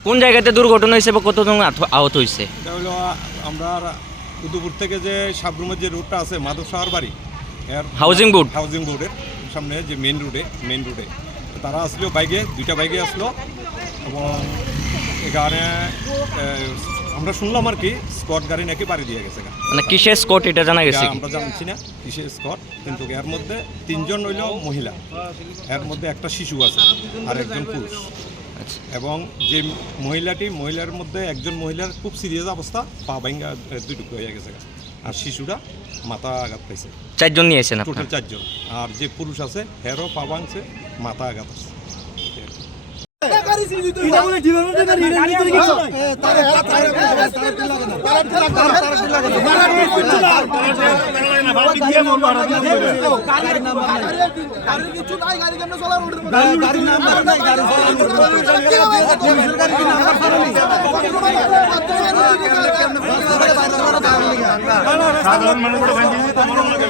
কোন জায়গাতে দুর্ঘটনা হয়েছে বা কতজন আহত- হয়েছে? এটা হলো আমরা উদয়পুর থেকে যে সাবরুমের যে রোডটা আছে মাধব শাহর বাড়ি এর হাউজিং বোর্ড হাউজিং বোর্ডের সামনে যে মেন রোডে মেন রোডে তারা আসলো বাইকে দুইটা বাইকে আসলো এবং এখানে আমরা শুনলাম আর কি স্কট গাড়ি নাকি বাড়ি দিয়ে গেছে মানে কিসের স্কট এটা জানা গেছে আমরা জানছি না কিসের স্কট কিন্তু এর মধ্যে তিনজন হইল মহিলা। এর মধ্যে একটা শিশু আছে আর একজন পুরুষ। এবং যে মহিলাটি মহিলার মধ্যে একজন মহিলার খুব সিরিয়াস অবস্থা পা ভাঙ্গা দুটুকু হয়ে গেছে আর শিশুরা মাথা আঘাত পাইছে চারজন নিয়েছেন টোটাল চারজন আর যে পুরুষ আছে হেরও পা ভাঙছে মাথা আঘাত আছে সাধারণ মানুষের ভাঙিয়েছে তো বড় লাগে